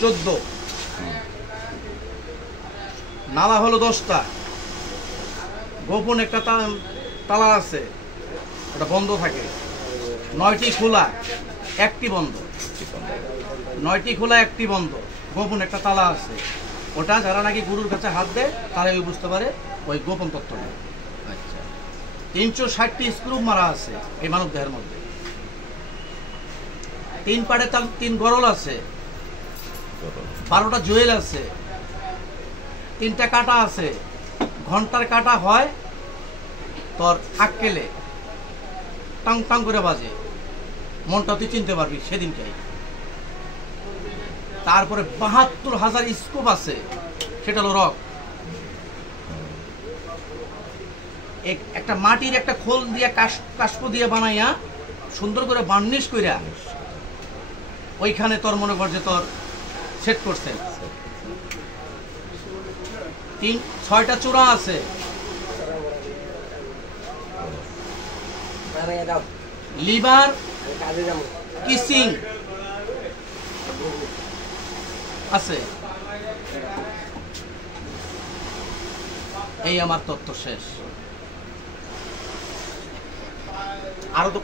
14, নালা হলো 10টা, গোপন একটা তালা আছে, ওটা বন্ধ থাকে। 9টি খোলা, 1টি বন্ধ। 9টি খোলা, 1টি বন্ধ, গোপন একটা তালা আছে। ওটা যারা নাকি গুরুর কাছে হাত দেয় তারাই বুঝতে পারে ওই গোপন তত্ত্বটা। আচ্ছা, 360টি স্ক্রু মারা আছে এই মানব দেহের মধ্যে। 3 পাড়ে তার 3 গরল আছে, 12টা জুয়েল আছে, 3টা কাটা আছে। ঘন্টার কাটা হয় তোর আক্কেলে টাং টাং করে বাজে, মনটা তুই চিনতে পারবি সেদিনটাই। তারপরে 72,000 স্কোপ আছে, সেটা হলো রক। একটা মাটির একটা খোল দিয়ে কাষ্প দিয়ে বানাইয়া সুন্দর করে বার্নিশ কইরা ওইখানে তোর মনে কর যে তোর সেট করছে। 6টা চূড়া আছে, লিভার কিসিং আছে। এই আমার তত্ত্ব শেষ। আরো তো